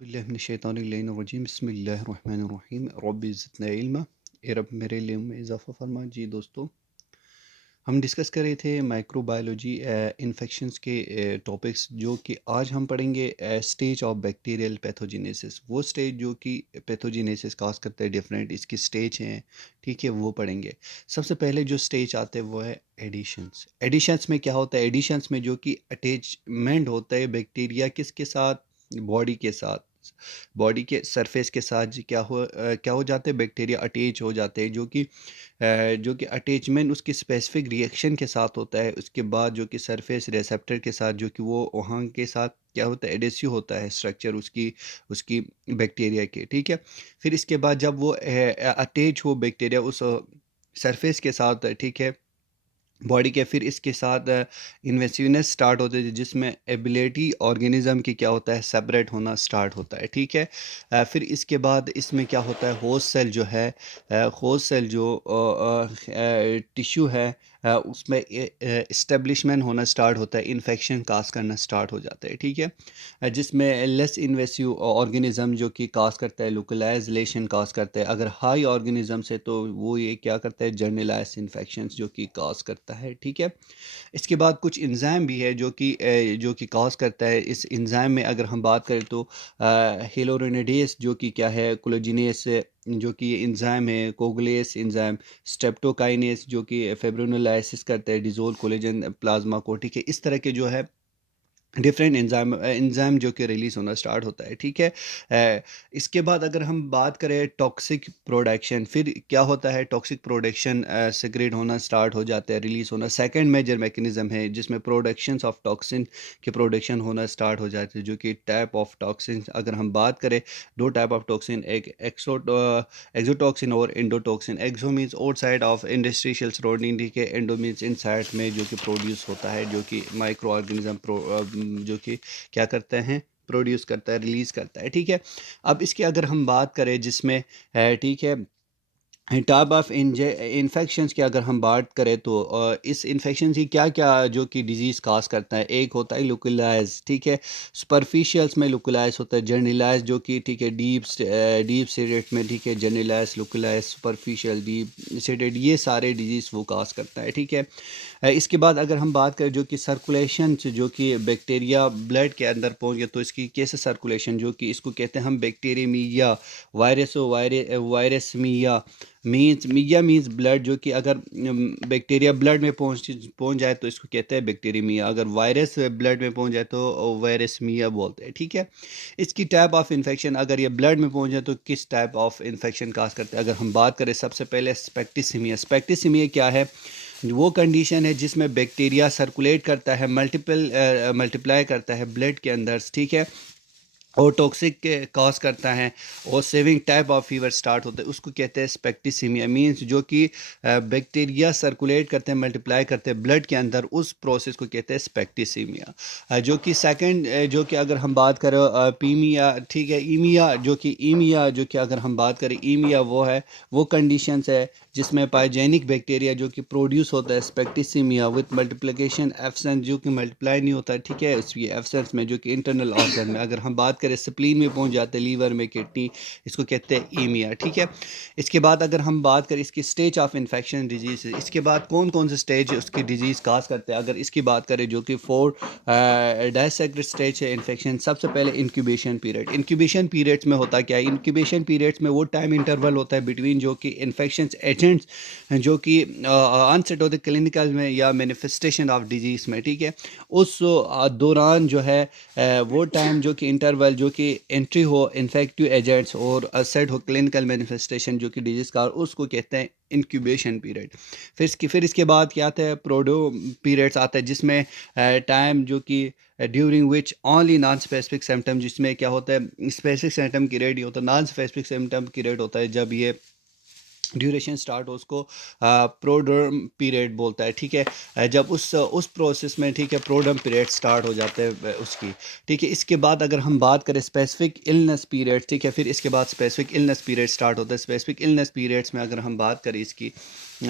बिल्लाहि मिनश्शैतानिर्रजीम बिस्मिल्लाहिर्रहमानिर्रहीम रब्बि ज़िदनी इल्मा। ए रब मेरे इल्म में इजाफ़ा फरमा। जी दोस्तों, हम डिस्कस कर रहे थे माइक्रोबायोलॉजी इन्फेक्शंस के टॉपिक्स, जो कि आज हम पढ़ेंगे स्टेज ऑफ बैक्टीरियल पैथोजेनेसिस। वो स्टेज जो कि पैथोजेनेसिस काज करता है, डिफरेंट इसकी स्टेज हैं, ठीक है, वो पढ़ेंगे। सबसे पहले जो स्टेज आते हैं वो है एडिशंस। एडिशंस में क्या होता है? एडिशंस में जो कि अटैचमेंट होता है बैक्टीरिया किसके साथ? बॉडी के साथ, बॉडी के सरफेस के साथ। जी क्या हो जाते हैं? बैक्टीरिया अटैच हो जाते हैं, जो कि अटैचमेंट उसकी स्पेसिफिक रिएक्शन के साथ होता है। उसके बाद जो कि सरफेस रिसेप्टर के साथ, जो कि वो वहाँ के साथ क्या होता है, एडेसिव होता है स्ट्रक्चर उसकी उसकी बैक्टीरिया के, ठीक है। फिर इसके बाद जब वो अटैच हो बैक्टीरिया उस सरफेस के साथ, ठीक है, बॉडी के, फिर इसके साथ इन्वेसिवनेस स्टार्ट होती है, जिसमें एबिलिटी ऑर्गेनिज्म की क्या होता है, सेपरेट होना स्टार्ट होता है, ठीक है। फिर इसके बाद इसमें क्या होता है, होस्ट सेल जो है, होस्ट सेल जो टिश्यू है, उसमें इस्टेब्लिशमेंट होना स्टार्ट होता है, इन्फेक्शन काज करना स्टार्ट हो जाता है, ठीक है। जिसमें लेस इन्वेसिव ऑर्गेनिज्म जो कि काज करता है, लोकलाइजेशन काज करता है। अगर हाई ऑर्गेनिज्म से तो वो ये क्या करता है, जनरलाइज इन्फेक्शंस जो कि काज करता है, ठीक है। इसके बाद कुछ एंजाइम भी है जो कि काज करता है। इस एंजाइम में अगर हम बात करें तो हिलोरिनेडेस जो कि क्या है, कोलेजिनेस जो कि ये एंजाइम है, कोगुलेस एंजाइम, स्ट्रेप्टोकाइनेस जो कि फिब्रिनोलाइसिस करता है डिसोल्व कोलेजन प्लाज्मा को, ठीक है। इस तरह के जो है डिफरेंट एंजाइम जो कि रिलीज होना स्टार्ट होता है, ठीक है। इसके बाद अगर हम बात करें टॉक्सिक प्रोडक्शन, फिर क्या होता है, टॉक्सिक प्रोडक्शन सेक्रेट होना स्टार्ट हो जाता है, रिलीज होना सेकंड मेजर मैकेनिज्म है, जिसमें प्रोडक्शंस ऑफ टॉक्सिन के प्रोडक्शन होना स्टार्ट हो जाते हैं। जो कि टाइप ऑफ टॉक्सिन अगर हम बात करें, दो टाइप ऑफ टॉक्सिन, एक एक्सोटॉक्सिन और endotoxin. Exo means outside of industrial surrounding, ठीक है। एंडो मीन्स इनसाइड में जो कि प्रोड्यूस होता है, जो कि माइक्रो ऑर्गेनिज्म जो कि क्या करते हैं, प्रोड्यूस करता है, रिलीज करता है, ठीक है। अब इसकी अगर हम बात करें, जिसमें है, ठीक है, टाइप ऑफ इन्फेक्शंस की अगर हम बात करें तो इस इन्फेक्शन की क्या क्या जो कि डिजीज़ काज करता है। एक होता है लोकलाइज, ठीक है, सुपरफिशियल्स में लोकलाइज होता है, जनरलाइज जो कि, ठीक है, डीप सीडेड में, ठीक है, generalise, localise, superficial, deep seeded, ये सारे डिजीज़ वो काज करता है, ठीक है। इसके बाद अगर हम बात करें जो कि सर्कुलेशन, जो कि बैक्टीरिया ब्लड के अंदर पहुंच गया तो इसकी कैसे सर्कुलेशन, जो कि इसको कहते हैं हम बैक्टीरियमिया, वायरसमिया। मीन्स ब्लड, जो कि अगर बैक्टीरिया ब्लड में पहुंच जाए तो इसको कहते हैं बैक्टीरियमिया। अगर वायरस ब्लड में पहुंच जाए तो वायरसमिया बोलते हैं, ठीक है। इसकी टाइप ऑफ इन्फेक्शन, अगर ये ब्लड में पहुंच जाए तो किस टाइप ऑफ इन्फेक्शन काज करते हैं। अगर हम बात करें सबसे पहले स्पेक्टिसिमिया। स्पेक्टिसिमिया क्या है? वो कंडीशन है जिसमें बैक्टीरिया सर्कुलेट करता है, मल्टीप्लाई करता है ब्लड के अंदर, ठीक है, और टॉक्सिक कॉज करता है, और saving type of fever start होता है, उसको कहते हैं स्पेक्टिसीमिया। मींस जो कि बैक्टीरिया सर्कुलेट करते हैं, मल्टीप्लाई करते हैं ब्लड के अंदर, उस प्रोसेस को कहते हैं स्पेक्टिसीमिया। जो कि सेकंड, जो कि अगर हम बात करें पीमिया, ठीक है, ईमिया, जो कि अगर हम बात करें ईमिया, वो कंडीशंस है जिसमें पाइजेनिक बैक्टीरिया जो कि प्रोड्यूस होता है स्पेक्टिसीमिया विथ मल्टीप्लिकेशन एब्सेंस, जो कि मल्टीप्लाई नहीं होता है, ठीक है, उसकी एब्सेंस में, जो कि इंटरनल ऑर्गन में। अगर हम बात करें स्प्लीन में पहुंच जाते हैं, लीवर में, किडनी, इसको कहते हैं ईमिया, ठीक है। इसके बाद अगर हम बात करें इसकी स्टेज ऑफ इन्फेक्शन डिजीज, इसके बाद कौन कौन से स्टेज उसकी डिजीज काज करते हैं, अगर इसकी बात करें, जो कि 4 डायसेक्टेड स्टेज है इन्फेक्शन। सबसे पहले इंक्यूबेशन पीरियड। इंक्यूबेशन पीरियड्स में होता क्या है? इंक्यूबेशन पीरियड्स में वो टाइम इंटरवल होता है बिटवीन जो कि इन्फेक्शन एजेंट्स जो कि अनसेट होते क्लिनिकल में या मैनिफेस्टेशन ऑफ डिजीज में, ठीक है। उस दौरान जो है वो टाइम जो कि इंटरवल, जो कि एंट्री हो इन्फेक्टिव एजेंट्स और सेट हो क्लिनिकल मैनिफेस्टेशन जो कि डिजीज का, उसको कहते हैं इंक्यूबेशन पीरियड। फिर इसके बाद क्या आता है? प्रोडो पीरियड्स आता है, जिसमें टाइम जो कि during which only non specific symptom, जिसमें क्या होता है, स्पेसिफिक सिम्टम की रेट होता है, नॉन स्पेसिफिक सिम्टम की रेट होता है। जब ये ड्यूरेशन स्टार्ट हो, उसको प्रोडर्म पीरियड बोलता है, ठीक है। जब उस प्रोसेस में, ठीक है, प्रोडर्म पीरियड स्टार्ट हो जाते हैं उसकी, ठीक है। इसके बाद अगर हम बात करें स्पेसिफिक इलनेस पीरियड, ठीक है, फिर इसके बाद स्पेसिफिक इलनेस पीरियड स्टार्ट होता है। स्पेसिफिक इलनेस पीरियड्स में अगर हम बात करें इसकी,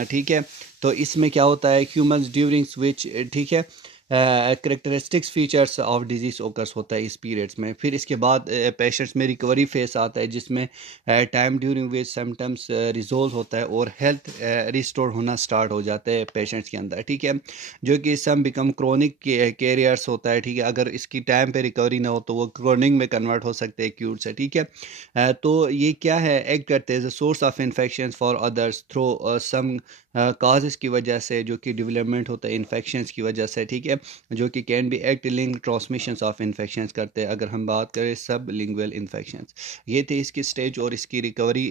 ठीक है, तो इसमें क्या होता है, ह्यूमंस ड्यूरिंग स्विच, ठीक है, characteristics features of disease occurs होता है इस पीरियड्स में। फिर इसके बाद पेशेंट्स में रिकवरी फेस आता है, जिसमें time during which symptoms resolve होता है और हेल्थ रिस्टोर होना स्टार्ट हो जाता है पेशेंट्स के अंदर, ठीक है। जो कि सम बिकम क्रोनिक कैरियर्स होता है, ठीक है। अगर इसकी टाइम पे रिकवरी ना हो तो वो क्रोनिक में कन्वर्ट हो सकते हैं एक्यूट से, ठीक है। तो ये क्या है, एक्ट करते हैं source of infection for others through some causes की वजह से, जो कि डेवलपमेंट होता है इन्फेक्शंस की वजह से, ठीक है। जो कि can be act link transmissions of infections करते हैं, अगर हम बात करें सब लिंगुअल इन्फेक्शंस। ये थे इसकी स्टेज और इसकी रिकवरी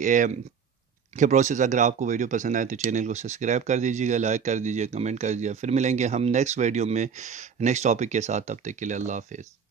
के प्रोसेस। अगर आपको वीडियो पसंद आए तो चैनल को सब्सक्राइब कर दीजिएगा, लाइक कर दीजिए, कमेंट कर दीजिए। फिर मिलेंगे हम नेक्स्ट वीडियो में नेक्स्ट टॉपिक के साथ। तब तक के लिए अल्लाह हाफिज़।